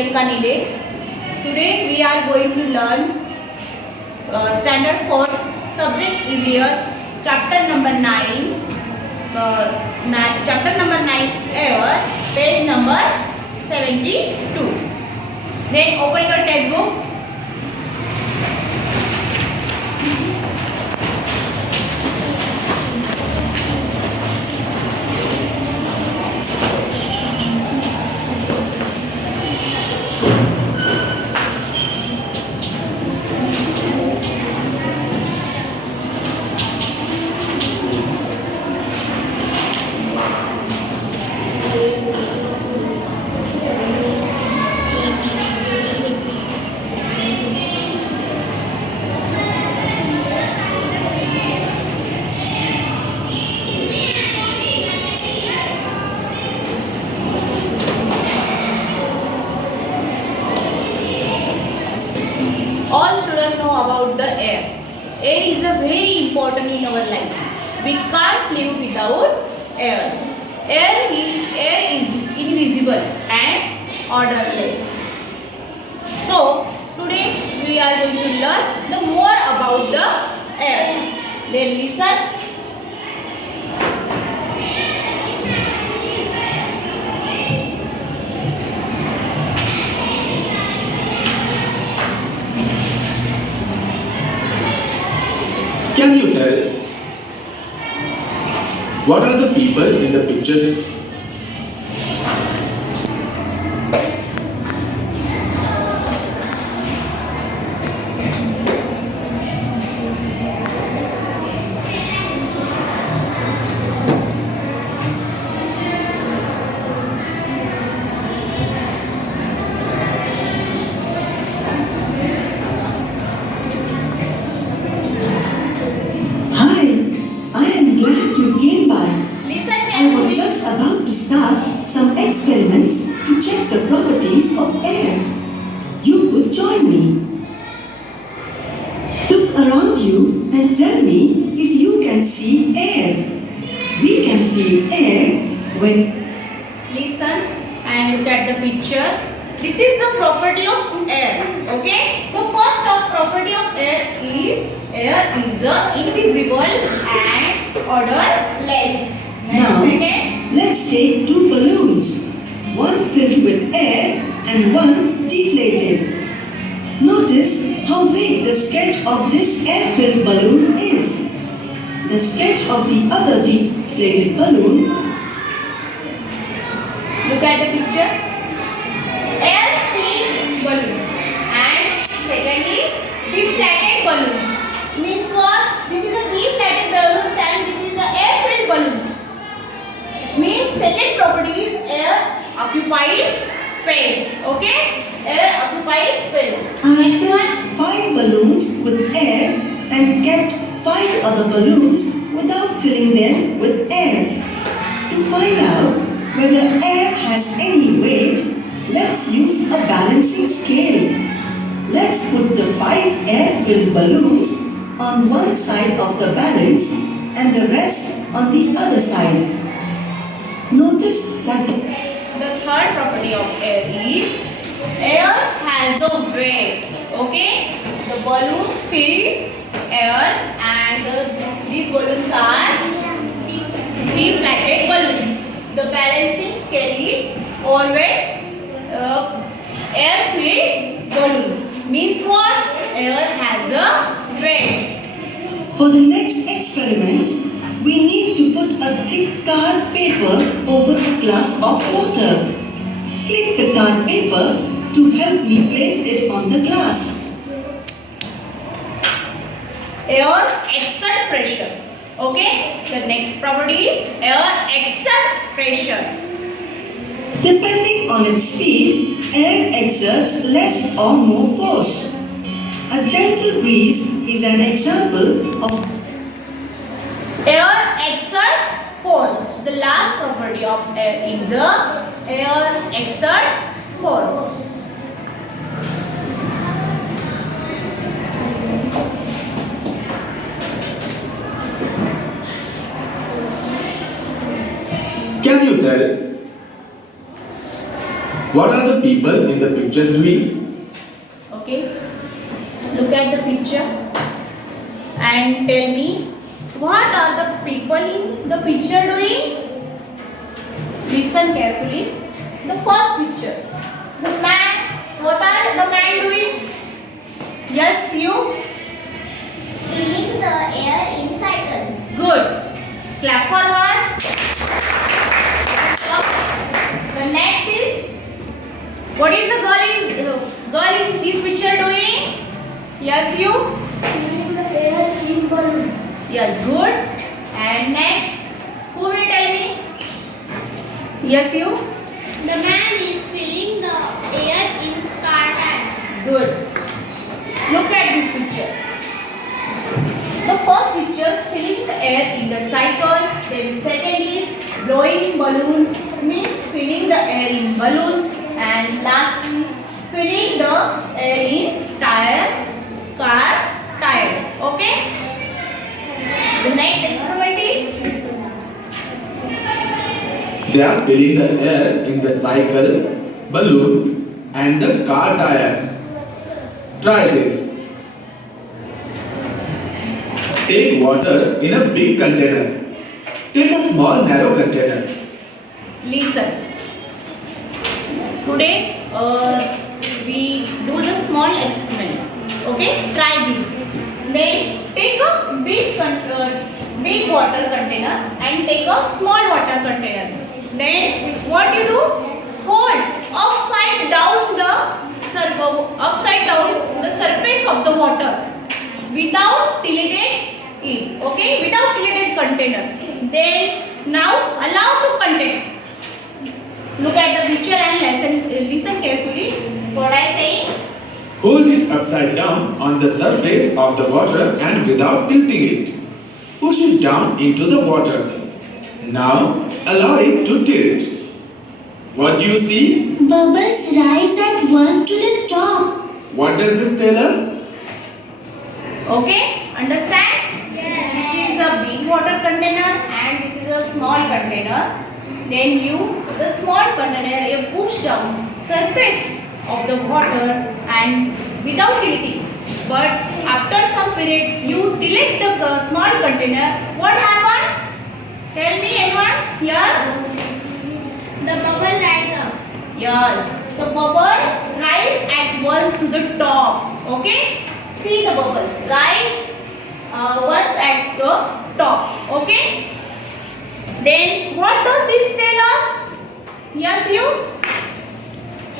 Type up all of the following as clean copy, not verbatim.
Priyanka Nide. Today we are going to learn Standard 4 Subject EVS Chapter number 9. Chapter number 9 ever, page number 72. Then open your textbook. All students know about the air. Air is a very important in our life. We can't live without air. Air is invisible and odorless. So today we are going to learn the more about the air. Then listen. Can you tell what are the people in the pictures? Experiments to check the properties of air. You could join me. Look around you and tell me if you can see air. We can feel air when... Listen and look at the picture. This is the property of air. Okay? The first property of air is invisible and odorless. Now, second, let's take two balloons. One filled with air and one deflated. Notice how big the sketch of this air-filled balloon is. The sketch of the other deflated balloon. Look at the picture. Air-filled balloons. And second is deflated balloons. Means what? This is a deflated balloons and this is the air-filled balloons. Means second property is air occupies space. Okay? Air occupies space. I filled 5 balloons with air and kept 5 other balloons without filling them with air. To find out whether air has any weight, let's use a balancing scale. Let's put the 5 air-filled balloons on one side of the balance and the rest on the other side. Notice that the third property of air is air has a weight. Okay? The balloons fill air and these balloons are deflated balloons. The balancing scale is always air-filled balloon. Means what? Air has a weight. for the next experiment, we need to put a thick card paper over a glass of water. Click the card paper to help me place it on the glass. Air exert pressure. Okay? The next property is air exert pressure. Depending on its speed, air exerts less or more force. A gentle breeze is an example of air exert force. The last property of air is air exert force. Can you tell What are the people in the pictures doing? Okay, look at the picture and tell me what are the people in the picture doing. Listen carefully. The first picture, the man. What are the man doing? Yes, you. Filling the air in cycle. Good. Clap for her. The next is, what is the girl in this picture doing? Yes, you. Filling the air in balloon. Yes, good. And next, who will tell me? Yes, you. The man is filling the air in car tire. Good. Look at this picture. The first picture, filling the air in the cycle. Then second is blowing balloons, means filling the air in balloons. And lastly, filling the air in car tire. Okay. The next experiment is, They are filling the air in the cycle, balloon, and the car tire. Try this. Take water in a big container. Take a small narrow container. listen. Today we do the small experiment. Okay, try this. Then take a big water container and take a small water container. Then what you do? Hold upside down the surface of the water without tilted it. Okay, without tilted container. Then now allow to contain. Look at the picture and listen carefully what I say. Hold it upside down on the surface of the water and without tilting it. Push it down into the water. Now allow it to tilt. What do you see? Bubbles rise at once to the top. What does this tell us? Okay, understand? Yes. This is a big water container and this is a small container. Then the small container, you push down surface of the water and without tilting. But after some period, you tilt the small container. What happened? Tell me, anyone? Yes? The bubble rises up. Yes. The bubble rise at once to the top. Okay? See the bubbles rise once at the top. Okay? Then what does this tell us? Yes, you?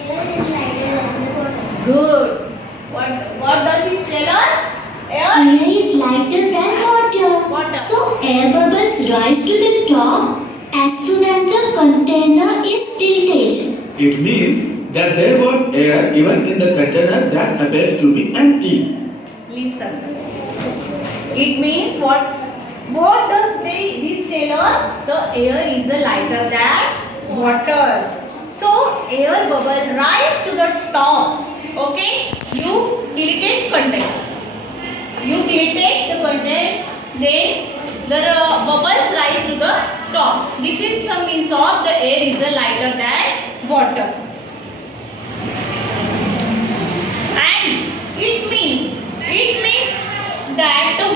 Air is lighter than the water. Good. What does this tell us? Air. Air is lighter than water. Water. So air bubbles rise to the top as soon as the container is tilted. It means that there was air even in the container that appears to be empty. Listen. It means what? What does this tell us? The air is lighter than water. So air bubble rise to the top. Okay? You tilted container. You tilted the container. Then the bubbles rise to the top. This is some means of the air is lighter than water. And it means that the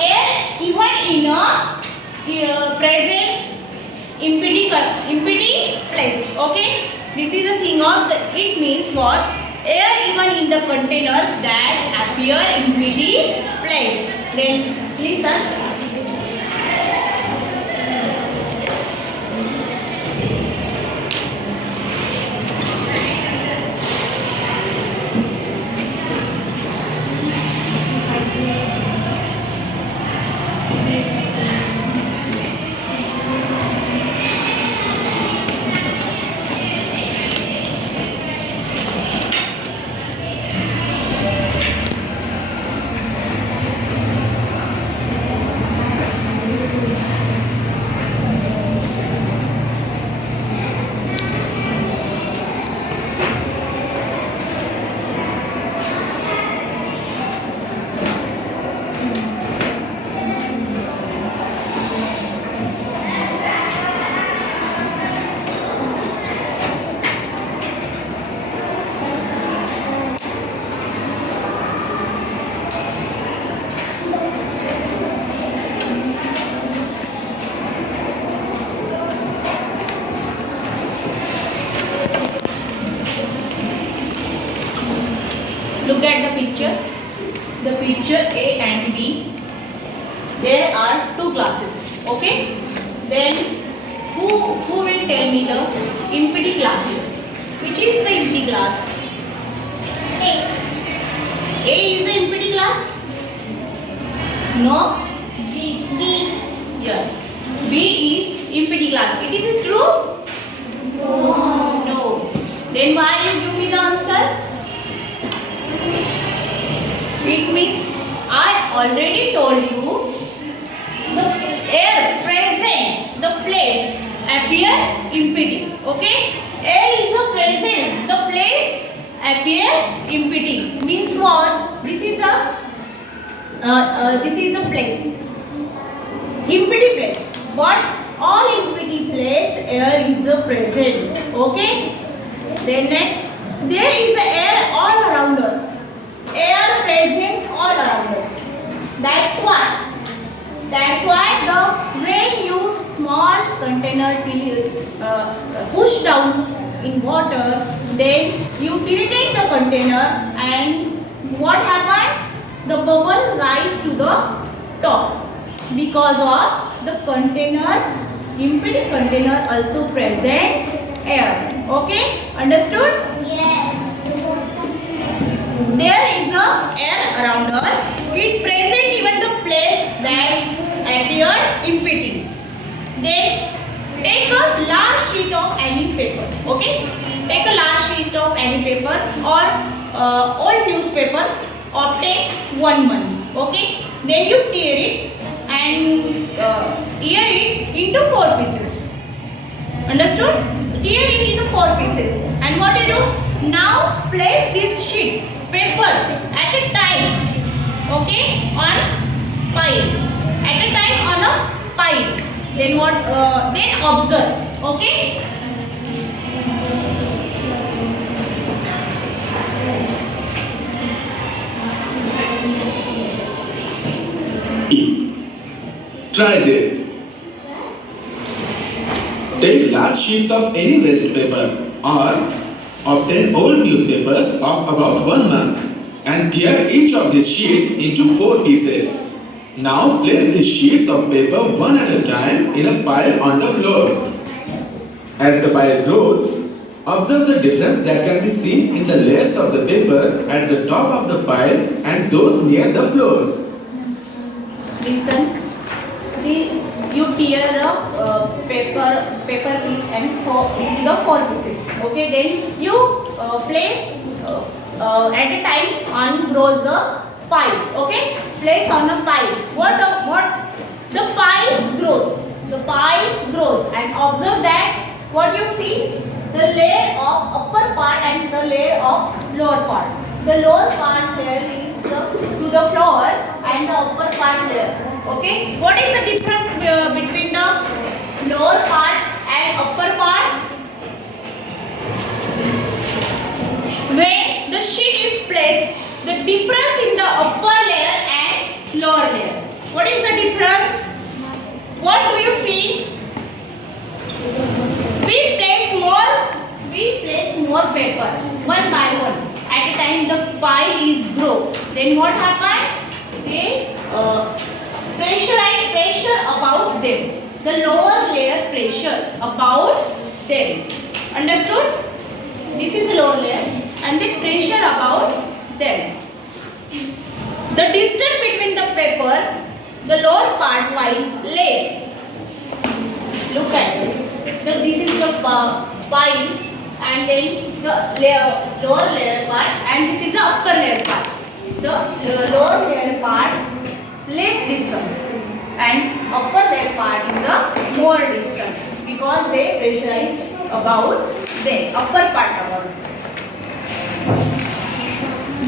air even in a presence empty place. Okay, this is the thing of it means what? Air even in the container that appear empty place. Then listen. Look at the picture. The picture A and B. There are two glasses. Okay. Then who will tell me the empty glass here? Which is the empty glass? A is the empty glass? No? B. Yes. B is empty glass. It is true? No. Then why you give me the answer? It means I already told you the air present, the place appear empty. Okay? Air is a presence, the place appear empty. Means what? This is the place. Empty place. But all empty place air is a present. Okay? Then next, there is air all around us. Air present all around us. That's why the when you small container push down in water, then you tilted the container and what happened? The bubble rise to the top because of the container, empty container also present air. Okay, understood? Yes. There is a air around us. It present even the place that appear empty. Then take a large sheet of any paper. Okay, take a large sheet of any paper or old newspaper. Obtain 1 month. Okay, then you tear it and tear it into 4 pieces. Understood? Tear it into 4 pieces. And what you do? Now place this sheet paper at a time. Okay, on pile. At a time on a pile. Then what? Then observe. Okay. Try this. Take large sheets of any waste paper or obtain old newspapers of about 1 month and tear each of these sheets into 4 pieces. Now place these sheets of paper one at a time in a pile on the floor. As the pile grows, observe the difference that can be seen in the layers of the paper at the top of the pile and those near the floor. Listen. You tear a paper piece and into the 4 pieces. Okay, then you place at a time on grows the pile. Okay, place on a pile. What the piles grows. The piles grows and observe that what you see, the layer of upper part and the layer of lower part. The lower part layer is to the floor and the upper part layer. Okay, what is the difference between the lower part and upper part? When the sheet is placed, the difference in the upper layer and lower layer. What is the difference? What do you see? We place more paper one by one. At a time the pile is grow. Then what happened? They pressure about them. The lower layer pressure about them. Understood? This is lower layer and the pressure about them. The distance between the paper, the lower part while less. Look at it. This is the piles and then the lower layer part and this is the upper layer part. The lower layer part less distance and upper layer part is the more distance because they pressurize about the upper part about.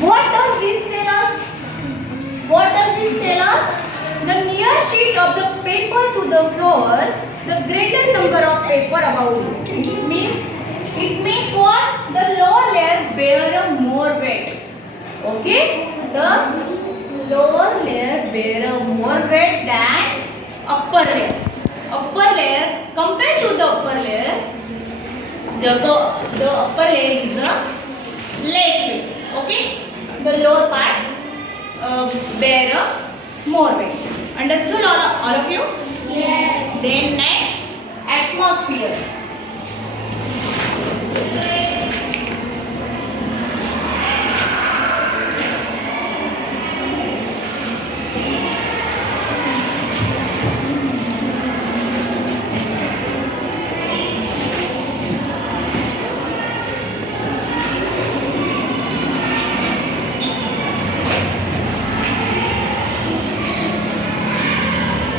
What does this tell us? What does this tell us? The near sheet of the paper to the floor, the greater number of paper about it. It means what? The lower layer bear a more weight. Okay? The lower layer bear a more weight than upper layer. Upper layer compared to the upper layer, the upper layer is a less weight. Okay? the lower part bear more weight. Understood all of you? Yes. Then next, atmosphere.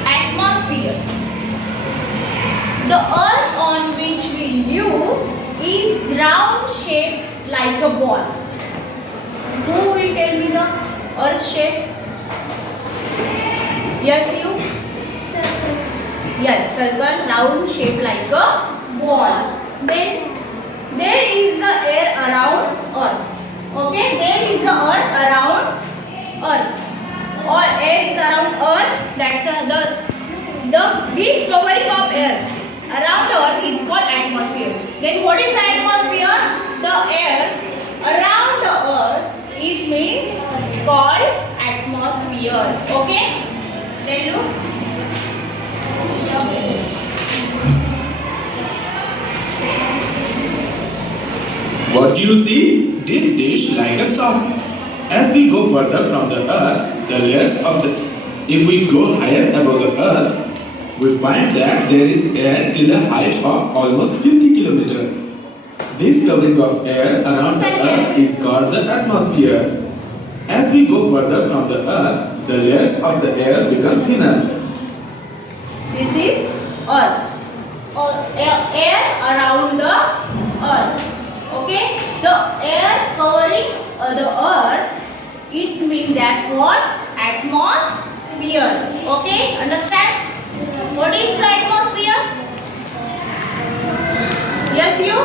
Atmosphere. The earth on which we live is round shaped like a ball. Who will tell me the earth shape? Yes, you? Yes, circle, round shaped like a ball. Then there is the air around earth. Okay, there is the earth around earth. Or air is around earth. That's this covering of air around earth is called atmosphere. Then what is atmosphere? The air around the earth is mean called atmosphere. Okay? Then look. What do you see? Deep dish like a saucer. As we go further from the earth, the layers of the... If we go higher above the earth, we find that there is air till a height of almost 50 kilometers. This covering of air around the earth is called the atmosphere. As we go further from the earth, the layers of the air become thinner. This is earth. Or air around the earth. Okay? The air covering the earth, it means that what? Atmosphere. Okay? Understand? What is the atmosphere? Yes, you?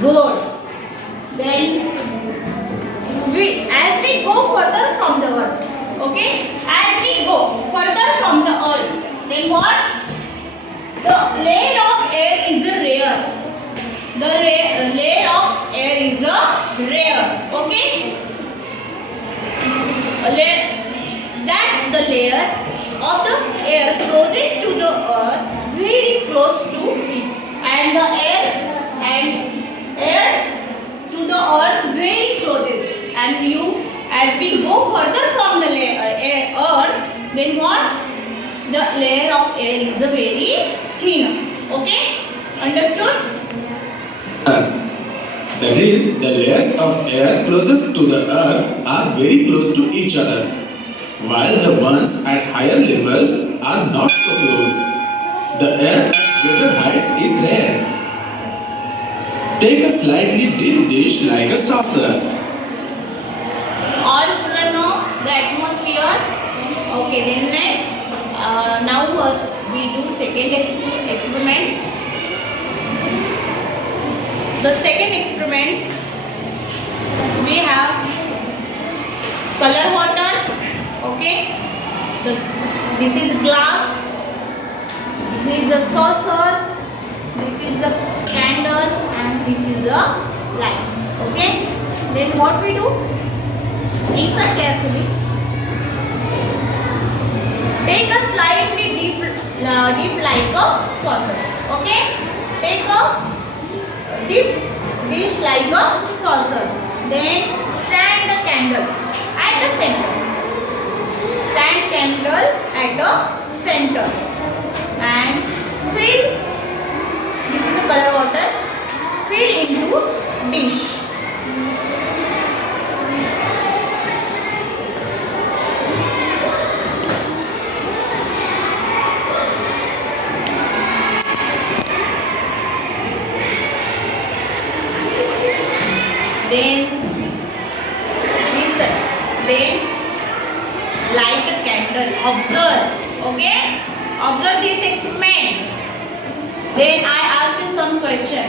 Good. Then as we go further from the earth, okay? As we go further from the earth, then what? The layer of air is rare. The layer of air is rare. Okay? That the layer of the air closest to the earth, very close to it, and the air to the earth very closest. And as we go further from the earth, then what? The layer of air is very thin. Okay? Understood? That is, the layers of air closest to the earth are very close to each other, while the ones at higher levels are not so close. The air at greater heights is rare. Take a slightly deep dish like a saucer. All students know the atmosphere. Okay, then next, now we do second experiment. The second experiment, we have color water. Okay, this is glass, this is the saucer, this is the candle, and this is the light. Okay, then what we do? Listen carefully. Take a slightly deep like a saucer. Okay, take a deep dish like a saucer. Then stand the candle at the center. Stand candle at the center. And fill, this is the color water, fill into dish. Then listen. Then light a candle. Observe. Okay? Observe this experiment. Then I ask you some question.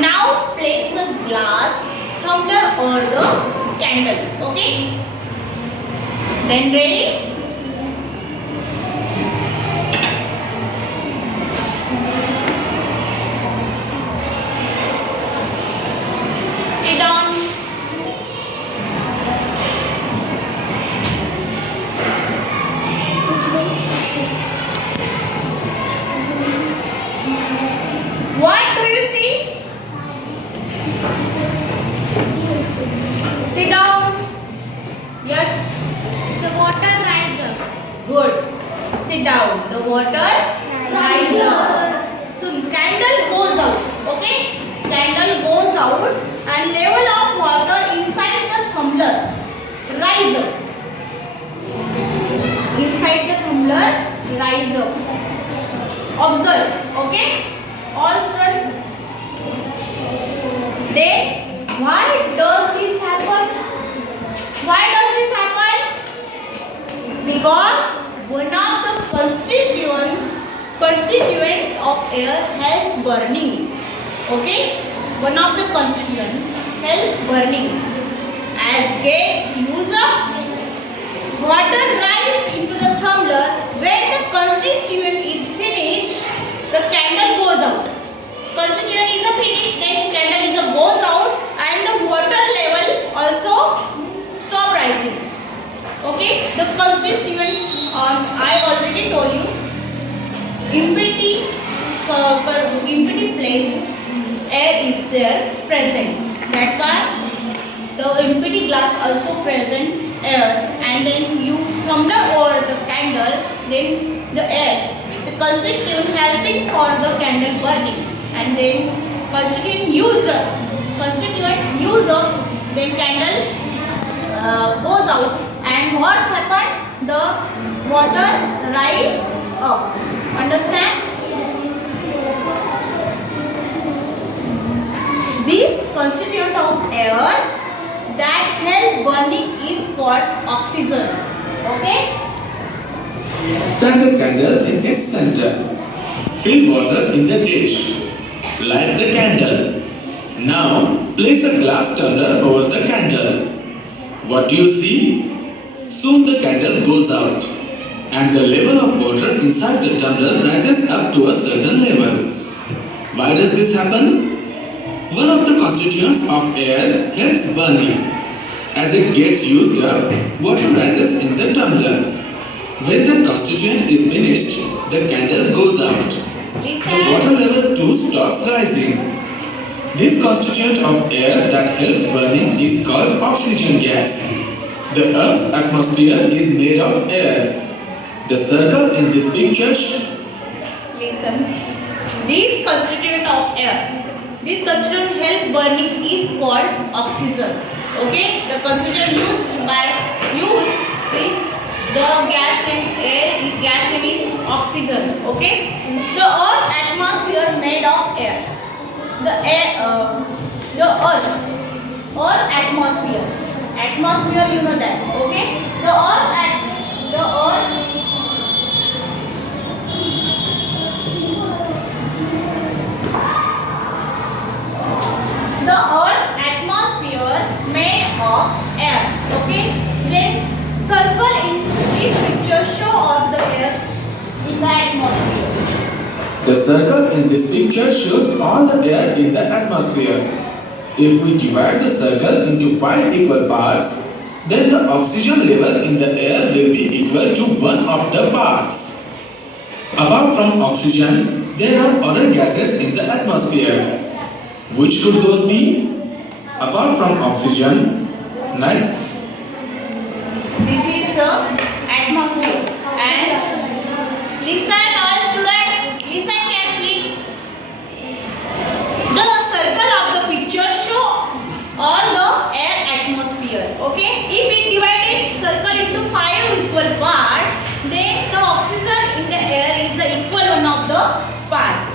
Now place a glass, tumbler or the candle. Okay? Then ready? Sit down. What do you see? Sit down. Yes. The water rises. Good. Sit down. The water rises up. So candle goes out. Okay? Candle goes out and level of water inside the tumbler rise up. Inside the tumbler rise up. Observe. Okay? All students. Then why does this happen? Why does this happen? Because one of the constituent of air helps burning. Okay? One of the constituent helps burning. As gets used up, water rises into the tumbler. When the constituent is finished, the candle goes out. Constituent is finished, then candle is goes out and the water level also stop rising. Okay, the constituent I already told you. Empty place air is there present. That's why the empty glass also present air, and then you tumbler or the candle, then the air, the constituent helping for the candle burning, and then constituent user, then candle goes out, and what happened? The water rise up. Understand? This constituent of air that help burning is called oxygen. Okay? Stand a candle in its center. Fill water in the dish. Light the candle. Now place a glass tumbler over the candle. What do you see? Soon the candle goes out and the level of water inside the tumbler rises up to a certain level. Why does this happen? One of the constituents of air helps burning. As it gets used up, water rises in the tumbler. When the constituent is finished, the candle goes out. The water level too stops rising. This constituent of air that helps burning is called oxygen gas. The Earth's atmosphere is made of air. The circle in this picture Listen. This constituent of air, this constituent help burning is called oxygen. Okay? The constituent used this, the gas and air is gas name is oxygen. Okay? The Earth's atmosphere made of air. The Earth atmosphere. Atmosphere, you know that. Okay? The Earth atmosphere made of air. Okay? Then circle in this picture show of the air in the atmosphere. The circle in this picture shows all the air in the atmosphere. If we divide the circle into 5 equal parts, then the oxygen level in the air will be equal to one of the parts. Apart from oxygen, there are other gases in the atmosphere. Which should those be? Apart from oxygen, right? This is the atmosphere. And listen all students, listen carefully. The circle of the picture show all the air atmosphere. Okay? If we divide circle into 5 equal parts, then the oxygen in the air is the equal one of the part.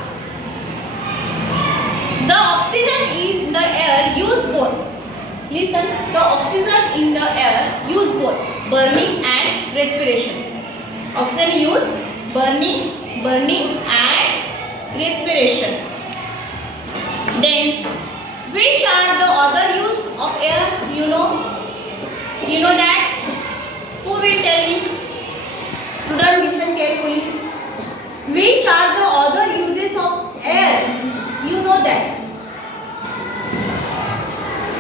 The oxygen in the air use both. Listen, the oxygen in the air use both burning and respiration. Oxygen use burning and respiration. Then Which are the other use of air? You know? You know that? Who will tell me? Student, listen carefully. Which are the other uses of air? You know that?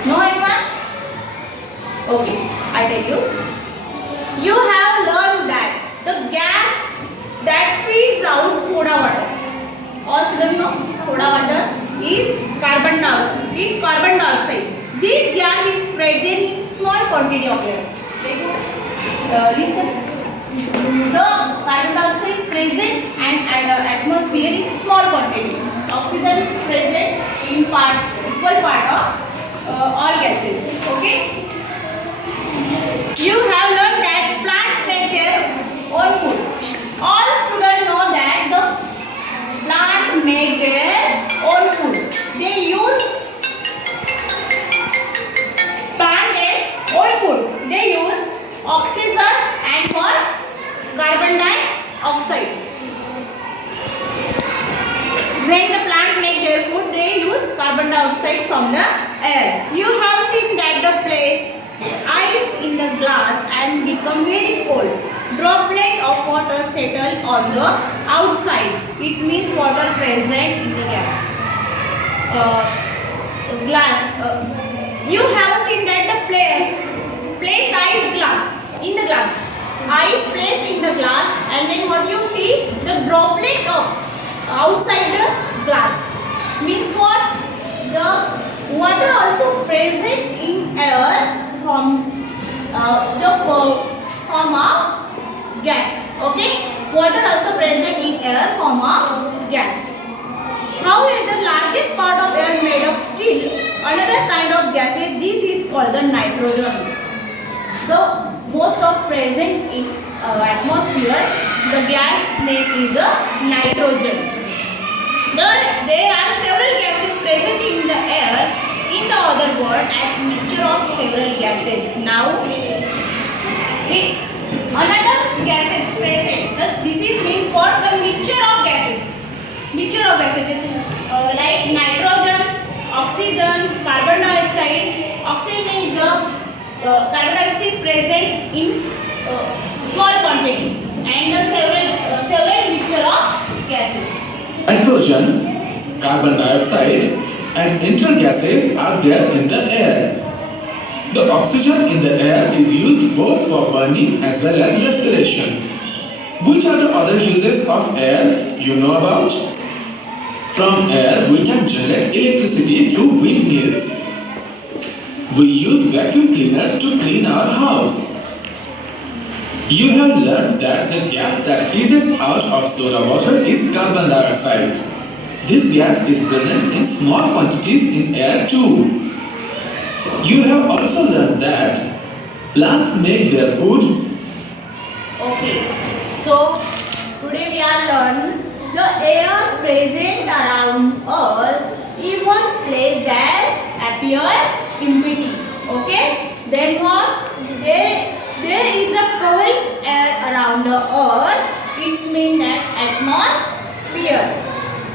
No anyone? Okay, I tell you. You have learned that the gas that feeds out soda water. All students know soda water is carbon dioxide. This gas is present in small quantity of air. Listen. The carbon dioxide present and atmosphere in small quantity. Oxygen present in equal part of all gases. Okay. You have learned that plants make their own food. All students know that the plant make their own food. They use plant their own food. They use oxygen and for carbon dioxide. When the plant make their food, they use carbon dioxide from the air. You have seen that the place ice in the glass and become very cold. Droplet of water settle on the outside. It means water present in the glass. You have seen that the place ice glass in the glass. Ice placed in the glass, and then what you see, the droplet of outside the glass. Means what? The water also present in air from the form of gas. Okay, water also present in air form of gas. However, the largest part of air made of steel, another kind of gases. This is called the nitrogen. The most of present in atmosphere, the gas name is a nitrogen. There are several gases present in the air. In the other word, as mixture of several gases. Now, another gases present. This is means what? The mixture of gases. Mixture of gases like nitrogen, oxygen, carbon dioxide. Oxygen is the carbon dioxide present in small quantity, and the several mixture of gases. Nitrogen, carbon dioxide, and internal gases are there in the air. The oxygen in the air is used both for burning as well as respiration. Which are the other uses of air you know about? From air we can generate electricity through windmills. We use vacuum cleaners to clean our house. You have learned that the gas that fizzes out of soda water is carbon dioxide. This gas is present in small quantities in air too. You have also learned that plants make their food. Okay, so today we are learning the air present around us, even place that appear empty. Okay, then what? There is a covering air around the earth. It means that atmosphere.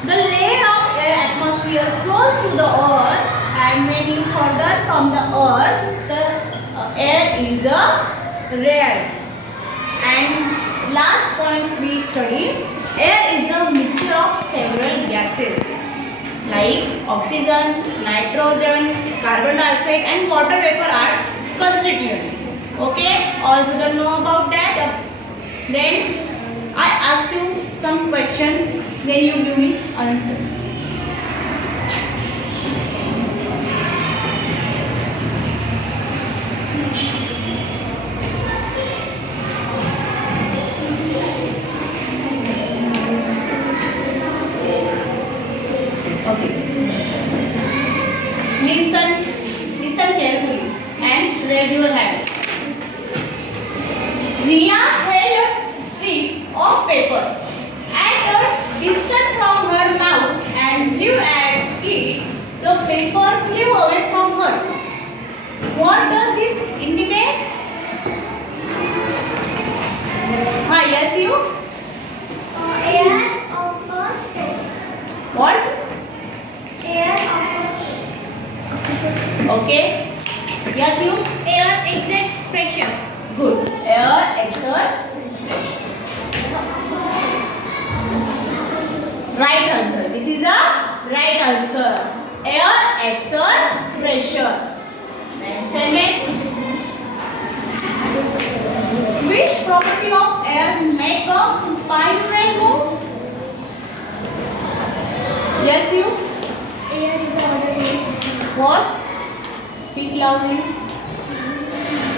The layer of air atmosphere close to the earth, and when you further from the earth, the air is rare. And last point we studied, air is a mixture of several gases like oxygen, nitrogen, carbon dioxide, and water vapor are constituent. Okay, all students know about that. Then I ask you some question, then you give me answer. Okay. Listen carefully and raise your hand. Riya held a strip of paper at a distance from her mouth and blew at it. The paper flew away from her. What does this indicate? Yes, you? Air of a space. What? Air of a space. Okay. Yes, you. Air exerts pressure. Good. Air exerts. Right answer. This is a right answer. Air exerts pressure. Then second. Which property of air make a fine rainbow? Yes, you. Air is odorless. What? Speak loudly.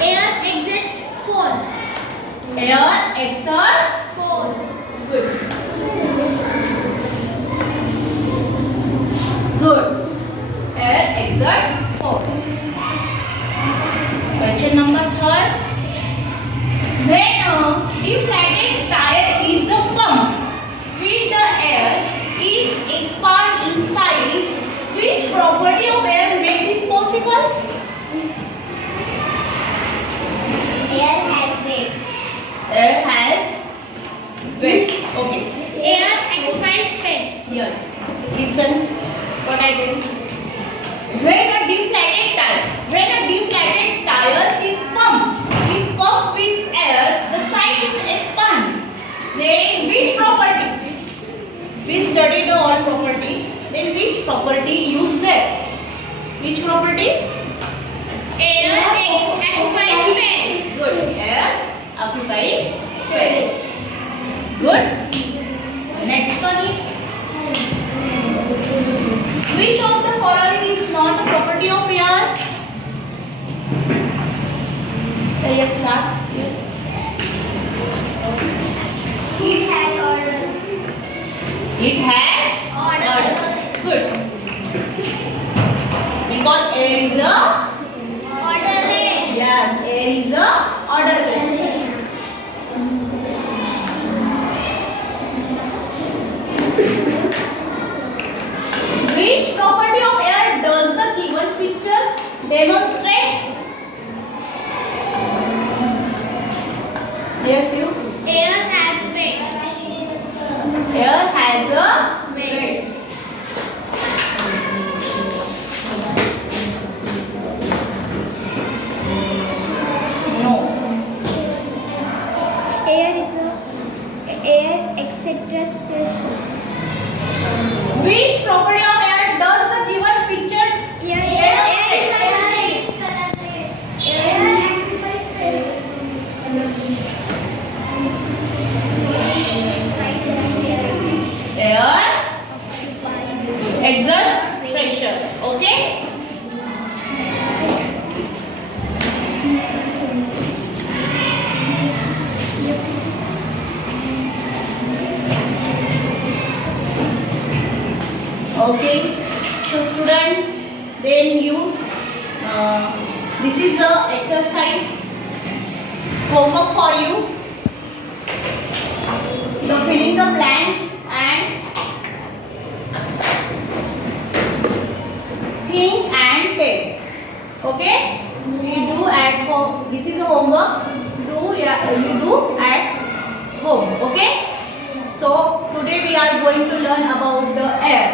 Air exerts force. Air exert. Force. Good. Good. Air exert force. Question number third. When a deflated tire is pumped with the air is expand in size, which property of air make this possible? Air has weight. Air has weight. Okay. Air occupies space. Yes. Listen what I did. When a deflated tire is pumped with air, the side is expand. Then which property? We study the all property. Then which property use there? Which property? Air occupies space. Good. Air occupies space. Good. Next one is, which of the following is not a property of air? Yes, last. Yes. It has order. It has order. Good. Because air is a Orderless. yes, air is a orderless. Which property of air does the given picture demonstrate? Yes, you. Air has weight. Air has a Weight. weight. No. Air etc. pressure. Which property of air does the given picture demonstrate? Air exert pressure. Okay. Okay. So student, then you this is the exercise homework for you. You filling the blanks and think and take. Okay? You do at home. This is the homework. You do at home. Okay? So today we are going to learn about the air.